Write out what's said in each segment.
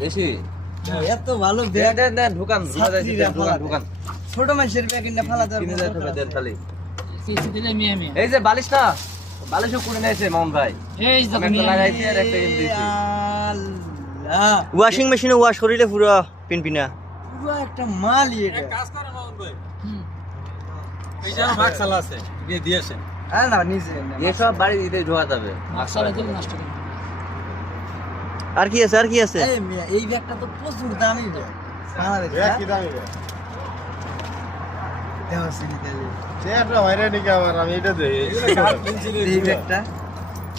বেশি এত ভালো ব্যাগ দেন দেন ঢুকান ঢুকান ছোট মাছের ব্যাগ কিনে ফেলা দেওয়ার কিনে দেন ঢুকা দেন খালি কিছু দিলে মিয়া মিয়া এই যে বালিশ না বালিশও করে নিয়েছে মামুন ভাই এই যে আমি একটা লাগাইছি আর একটা এম দিছি আল্লাহ ওয়াশিং মেশিনে ওয়াশ করিলে পুরো পিনপিনা পুরো একটা মালই এটা কাজ করে মামুন ভাই এই যে ভাগ চালা আছে দিয়ে দিয়েছেন আরে না নিচে এসব বাড়ি দিতে ঢোকা যাবে মশলা দিলে নষ্ট করে আর কি আছে আর কি আছে এই মিয়া এই ব্যাগটা তো প্রচুর দামি ব্যাগ বাংলাদেশে কি দামি রে দেওয়া সিলি দিলে এটা হয়রানি কি আমার আমি এটা দেই এই ব্যাগটা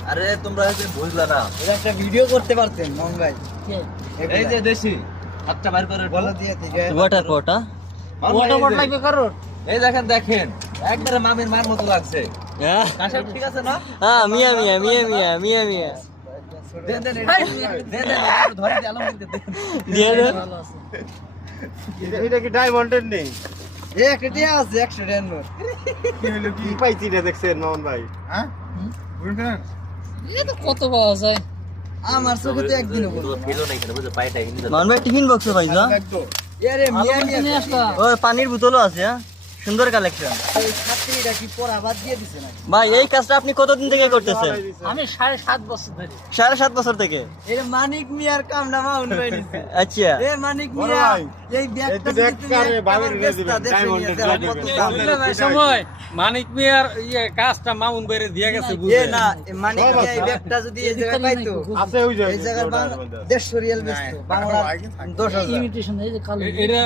আরে তোমরা হয়তো বুঝলা না এটা একটা ভিডিও করতে পারতেন মন ভাই কে এই যে দেশি হাতটা বাইর করে বলো দিয়ে থেকে ওয়াটার পট ওটা বট লাগবে কারোর এই দেখেন দেখেন একবারে মামির মার মতো লাগছে হ্যাঁ কাশের ঠিক আছে না হ্যাঁ মিয়া মিয়া মিয়া মিয়া মিয়া মিয়া দেন দেন দেন দেন একটু ধরে দিয়ে আলম করে দেন দিয়ে দেন ভালো আছে এটা কি ডায়মন্ডের নেই এ একটা টিয়া আছে 100 টাকার নোট কি হলো কি পাইছি রে দেখছেন মামুন ভাই হ্যাঁ বুঝলেন এটা তো কত পাওয়া যায় আমার চোখে তো একদিনও তো পড়লো ফেলো নাই কেন বুঝে পায়টা হিন্দু মান ভাই টিফিন বক্স পাইছো আরে মিয়া আলু মিয়া নিয়ে আসলা ওই পানির বোতলও আছে হ্যাঁ সুন্দর কালেকশন এই ছাত্রীরা কি পড়া বাদ দিয়ে দিছে না ভাই এই কাজটা আপনি কতদিন থেকে করতেছেন আমি 7.5 বছর ধরে 7.5 বছর থেকে এর মানিক মিয়ার কামটা মাউন ভাই নিছে আচ্ছা এ মানিক বড় মিয়া ভাই, এই ব্যাগটা এই ব্যাগটারে বাবার দিয়ে দিবেন, ডায়মন্ডের বুঝলেন এই সময় মানিক মিয়ার ইয়ে কাজটা মামুন ভাইরে দিয়ে গেছে এ বুঝে না এ মানিক মিয়া এই ব্যাগটা যদি এই জায়গায় পাইতো আছে ওই যে এই জায়গার 150 রিয়াল বেচতো বাংলা 10,000 ইমিটেশন এই যে কালো এটা